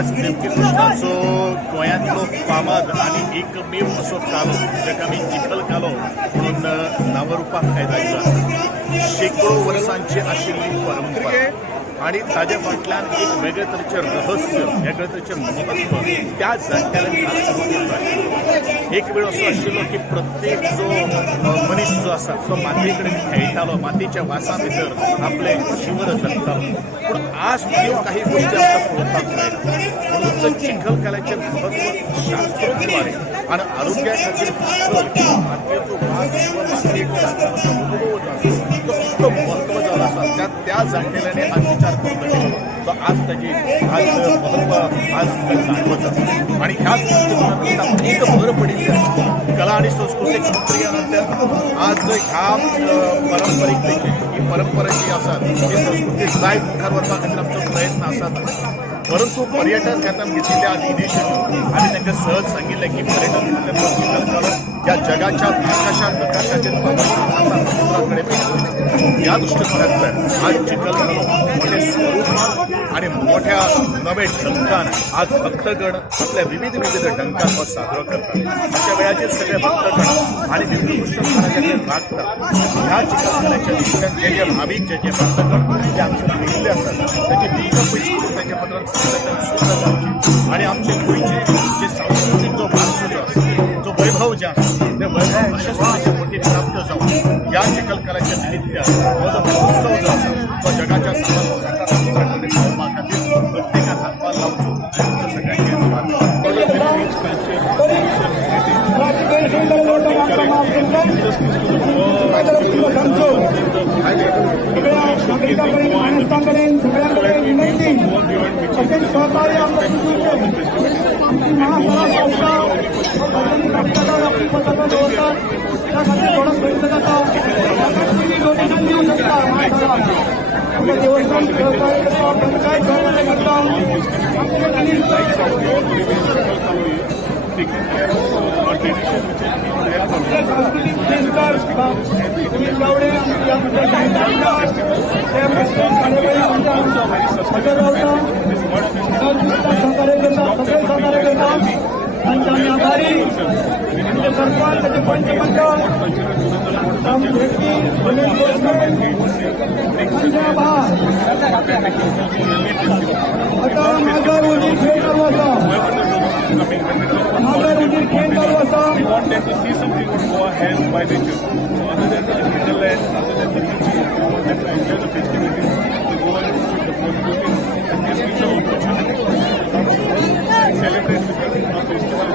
आज नेमके कृष्णाचो गोंयांतलो फामाद आनी एकमेव असो कालो जाका आमी चिखल कालो म्हणून नामरुपाक आयला शेकडो वर्सांची आशिल्ली परंपरा आणि ताजे फाटल्यान एक वेगळे तरेचें रहस्य वेगळे तरेचें महत्व त्या जाणट्यांनी सुरू केल्लो आशिल्लो। एक वेळ असो आशिल्लो की प्रत्येक जो मनीस जो आसा तो मातये कडेन खेळटालो, मातयेच्या वासा भितर आपले शिवर जगतालो। पूण आज त्यो काही गोष्टी आमकां पळोवपाक मेळटा। म्हणूनच चिखलकाल्याचें महत्व शास्त्रोक्तवारे आनी आरोग्या खातीर मातयेचो वास किंवा मातयेक लागतालो अनुभव जो आसा तो खूब महत्व जाल्लो आसा त्या जाणटेल्यांनी आज विचार करतले तो आज ताची आज महत्व आज जाणवता। आणि ह्याच दृश्टीकोनातून एक भर पडिल्ली आसा कला आणि संस्कृतीक मंत्री नंतर आज ह्या परंपरेक ही परंपरा जी आसा ती संस्कृती जाय मुखार व्हरपा खातीर आमचो प्रयत्न आसात। परंतु पर्यटन खात्यान घेतिल्ले आज इनिशिएटीव्ह आनी तांकां सहज सांगिल्लें की पर्यटन खात्यान या जगाच्या नकाशाचेर समुद्रा कडेन या दृष्टिकोनांतल्यान आज चिखलकालो मोठे स्वरूपान आणि मोठ्या नवे ढंकान आज भक्तगण आपल्या विविध ढंकान हो साजरो करतात। अशा वेळाचेर सगळे भक्तगण आणि विष्णुकृष्ण महाराजांचे लागतात ह्या चिखलकाल्याच्या दिवसांत जे भाविक जे भक्तगण जे आमचे भेटले असतात त्याची दुःख पयस करून तांच्या बद्दल सुद्धा जावची आणि आमचे गोंयचे जे सांस्कृतीक जो वारसो जो आसा जो वैभव जे आसा ते वैभव अशें तरेचे मोठी प्राप्त जावं या चिखलकाल्याच्या निमित्तान हो जो महोत्सव जो आसा तो जगाच्या सर्वांक करपा खातीर प्रत्येकान हातभार लावचो आमच्या सगळ्यांचे We want them to see something what Goa has by nature. So other than the hinterland, other than the beaches, we want them to enjoy the festivities, the Goan food, the Portuguese, and this gives an opportunity to celebrate with our festivals.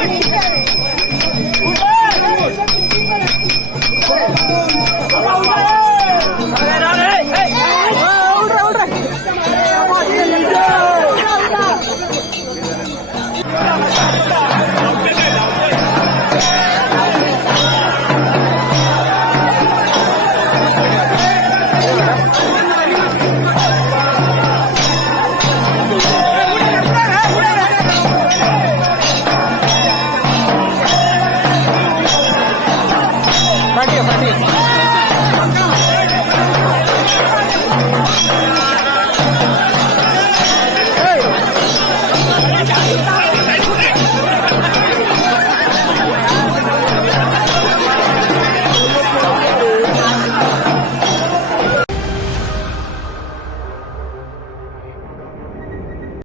Hey,